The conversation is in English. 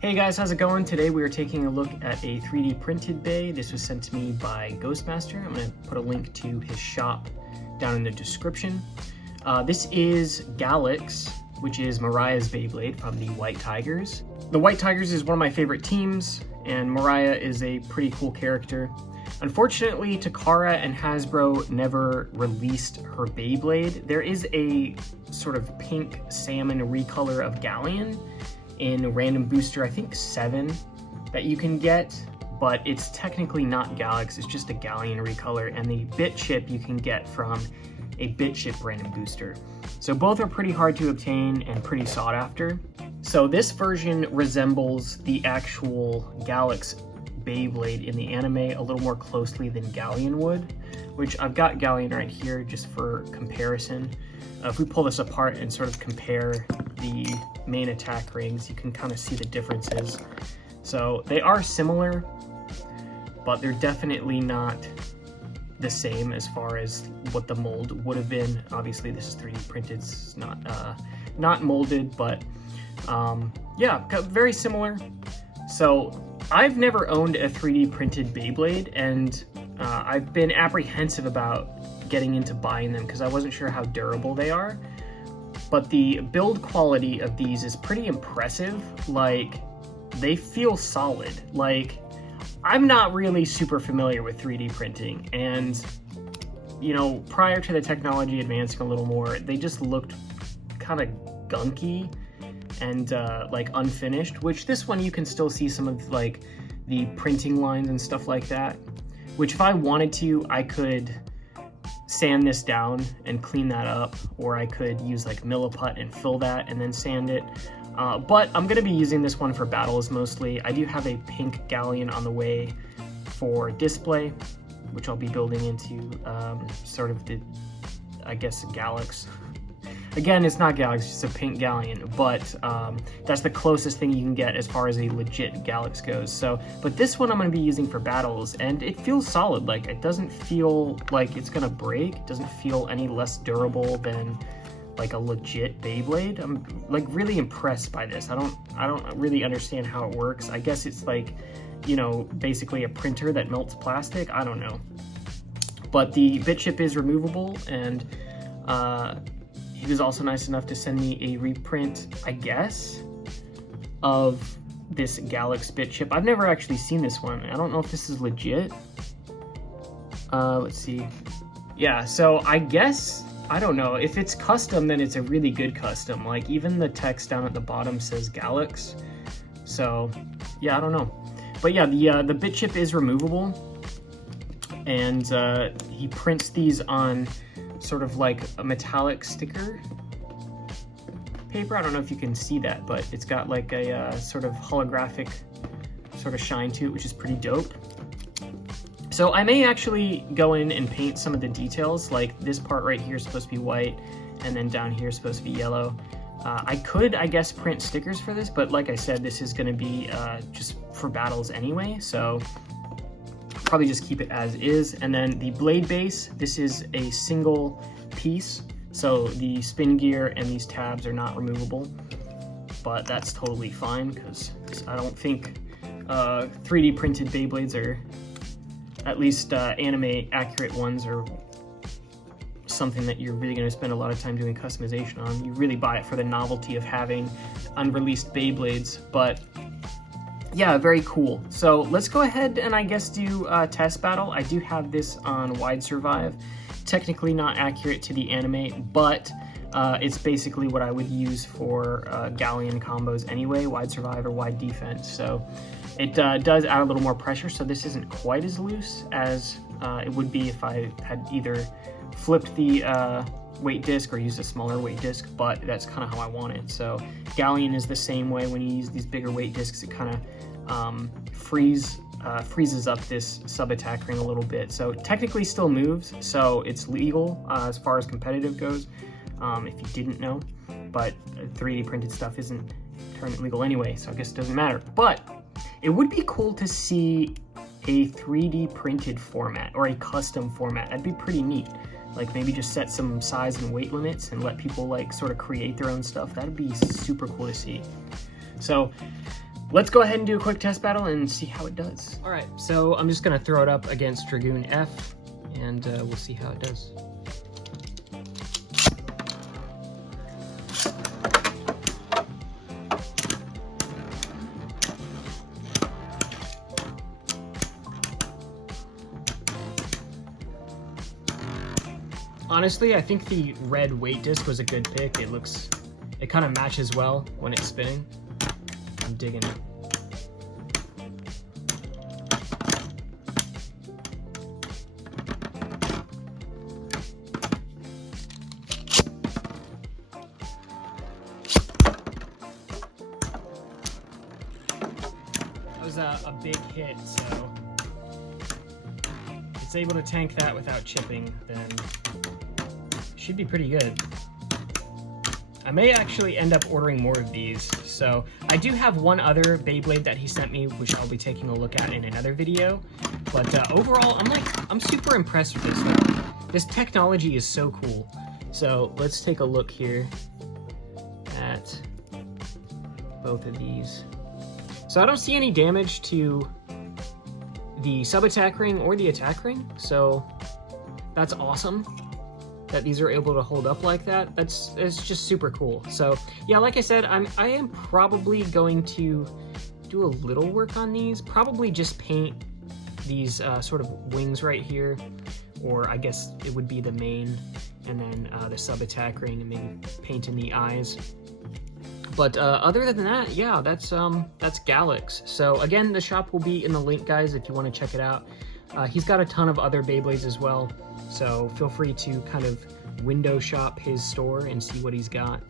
Hey guys, how's it going? Today we are taking a look at a 3D printed bay. This was sent to me by Ghostmaster. I'm going to put a link to his shop down in the description. This is Galux, which is Mariah's Beyblade from the White Tigers. The White Tigers is one of my favorite teams, and Mariah is a pretty cool character. Unfortunately, Takara and Hasbro never released her Beyblade. There is a sort of pink salmon recolor of Galleon in random booster, I think 7, that you can get, but it's technically not Galux, it's just a Galleon recolor, and the bit chip you can get from a bit chip random booster. So both are pretty hard to obtain and pretty sought after. So this version resembles the actual Galux Beyblade in the anime a little more closely than Galleon would, which I've got Galleon right here just for comparison. If we pull this apart and sort of compare the main attack rings, you can kind of see the differences. So they are similar, but they're definitely not the same as far as what the mold would have been. Obviously this is 3D printed, it's not molded, but yeah, very similar. So I've never owned a 3D printed Beyblade, and I've been apprehensive about getting into buying them because I wasn't sure how durable they are. But the build quality of these is pretty impressive. Like, they feel solid. Like, I'm not really super familiar with 3D printing, and you know, prior to the technology advancing a little more, they just looked kind of gunky and like unfinished, which this one you can still see some of like the printing lines and stuff like that, which if I wanted to, I could sand this down and clean that up, or I could use like Milliput and fill that and then sand it. But I'm gonna be using this one for battles mostly. I do have a pink Galleon on the way for display, which I'll be building into sort of the, I guess, Galux. Again, it's not Galux, it's a pink Galleon, but that's the closest thing you can get as far as a legit Galux goes. So, but this one I'm going to be using for battles, and it feels solid. Like, it doesn't feel like it's going to break. It doesn't feel any less durable than like a legit Beyblade. I'm like really impressed by this. I don't really understand how it works. I guess it's like, you know, basically a printer that melts plastic. I don't know. But the bit chip is removable, and he was also nice enough to send me a reprint, I guess, of this Galux bit chip. I've never actually seen this one. I don't know if this is legit. Let's see. Yeah, so I guess, I don't know. If it's custom, then it's a really good custom. Like, even the text down at the bottom says Galux. So, yeah, I don't know. But yeah, the bit chip is removable. And he prints these on sort of like a metallic sticker paper. I don't know if you can see that, but it's got like a sort of holographic sort of shine to it, which is pretty dope. So I may actually go in and paint some of the details, like this part right here is supposed to be white, and then down here is supposed to be yellow. I could, I guess, print stickers for this, but like I said, this is going to be just for battles anyway, so probably just keep it as is. And then the blade base, this is a single piece, so the spin gear and these tabs are not removable, but that's totally fine because I don't think 3D printed Beyblades, are at least anime accurate ones, or something that you're really going to spend a lot of time doing customization on. You really buy it for the novelty of having unreleased Beyblades. But yeah, very cool. So let's go ahead and I guess do a test battle. I do have this on Wide Survive. Technically not accurate to the anime, but it's basically what I would use for Galleon combos anyway, Wide Survive or Wide Defense. So it does add a little more pressure, so this isn't quite as loose as it would be if I had either flipped the weight disc or used a smaller weight disc, but that's kind of how I want it. So Galleon is the same way. When you use these bigger weight discs, it kind of freezes up this sub attack ring a little bit. So technically still moves, so it's legal as far as competitive goes, if you didn't know, but 3D printed stuff isn't currently legal anyway, so I guess it doesn't matter. But it would be cool to see a 3D printed format or a custom format. That'd be pretty neat. Like, maybe just set some size and weight limits and let people like sort of create their own stuff. That'd be super cool to see. So let's go ahead and do a quick test battle and see how it does. All right, so I'm just gonna throw it up against Dragoon F, and we'll see how it does. Honestly, I think the red weight disc was a good pick. It kind of matches well when it's spinning. I'm digging it. That was a big hit, so if it's able to tank that without chipping, then should be pretty good. I may actually end up ordering more of these. So I do have one other Beyblade that he sent me, which I'll be taking a look at in another video. But overall, I'm super impressed with this. Like, this technology is so cool. So let's take a look here at both of these. So I don't see any damage to the sub-attack ring or the attack ring. So that's awesome that these are able to hold up like that. It's just super cool. So yeah, like I said, I am probably going to do a little work on these. Probably just paint these sort of wings right here, or I guess it would be the main, and then the sub attack ring, and maybe paint in the eyes. But other than that, yeah, that's Galux. So again, the shop will be in the link, guys, if you want to check it out. He's got a ton of other Beyblades as well, so feel free to kind of window shop his store and see what he's got.